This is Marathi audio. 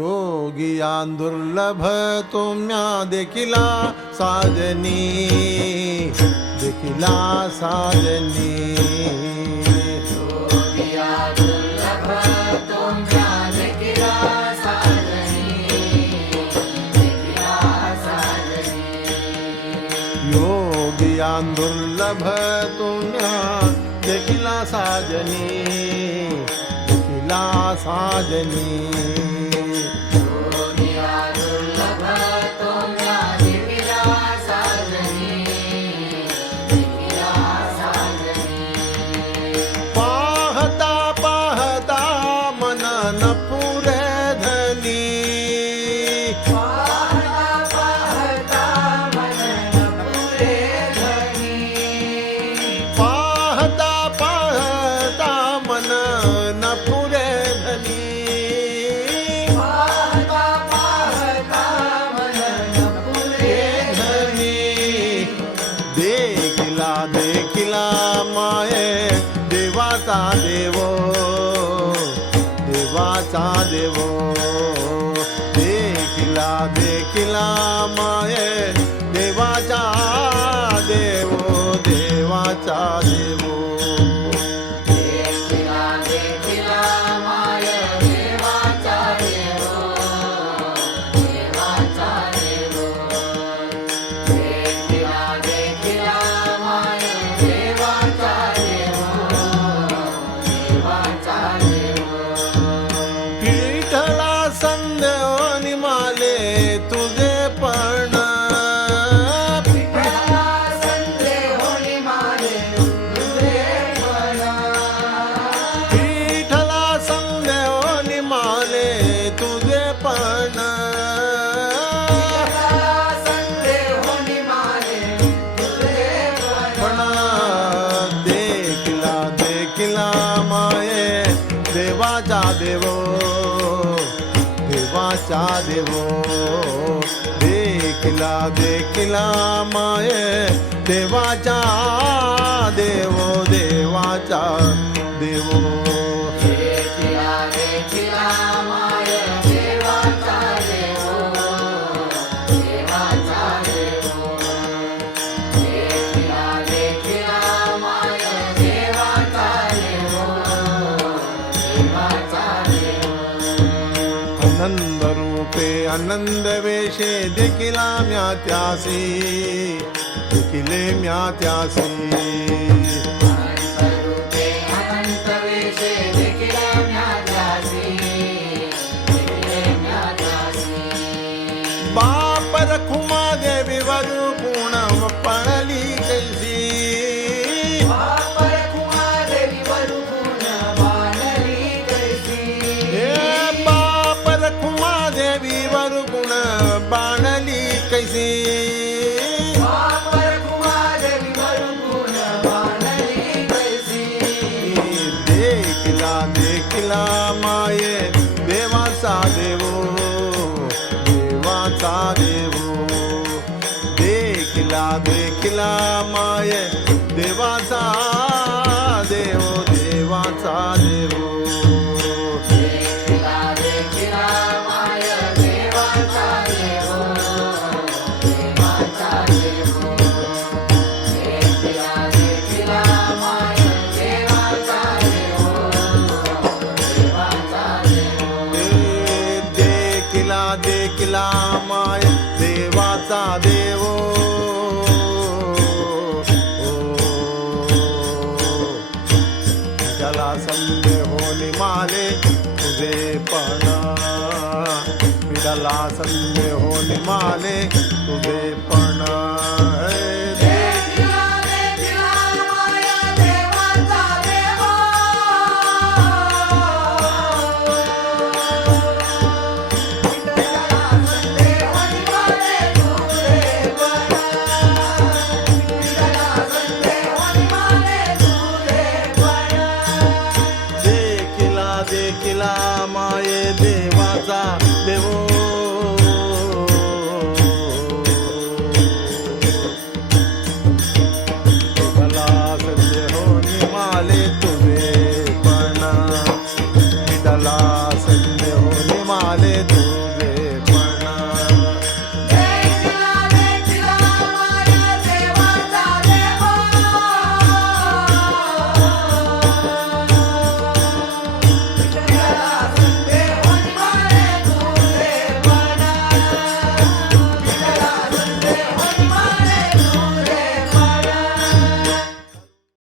योगिया दुर्लभ तुम्या देखिला साजनी, देखिला साजनी। योगिया दुर्लभ तुम्या देखिला साजनी, देखिला साजनी। योगिया दुर्लभ तुम्या देखिला साजनी, देखिला साजनी। देखिला माये देवाचा देवो, देवाचा देवो। देखिला देखिला माये देवाचा देवो, देवाचा देवो। देखिला देखिला माये देवाचा देवो, देवाचा देवो। देखिला देखिला देवाचा देवो, देवाचा देवो। देखिला देखिला माये देवाचा देवो, देवाचा देवो। देखिला देखिला माये देवाचा देवो, देवाचा देवो। देखिला देखिला माये देवाचा देवो, देवाचा देवो। आनंद रूपे आनंद वेशे देखिला म्या त्यासी, देखिले म्या त्यासी। बाप रखुमा देवी वधु गुण पणली कैसी, बाप रखुमा देवी वधु गुण बाणली कैसी। हे बाप रखुमा देवी वधु गुण बाणली कैसी। बाप रखुमा देवी वधु गुण बाणली कैसी। देखिला देखिला माये देवाचा देवो, देवाचा देवो। देखिला देखिला माये देवाचा देवो, देवाचा देवो। देखिला देखिला माये देवाचा देवो, देवाचा देवो। देखिला देखिला माये देवाचा देवो, देवाचा देवो। देखिला देखिला माये देवाचा देवो। विठला संदेहो निमाले तुझे पण, विठला संदेहो निमाले तुझे पण। देखिला देखिला माये देवाचा देवो, विठ्ठला संदेह निमाले तुझे पण, विठ्ठला संदेह निमाले तुझे पण। देखिला देखिला माये देवाचा देवो, तुझे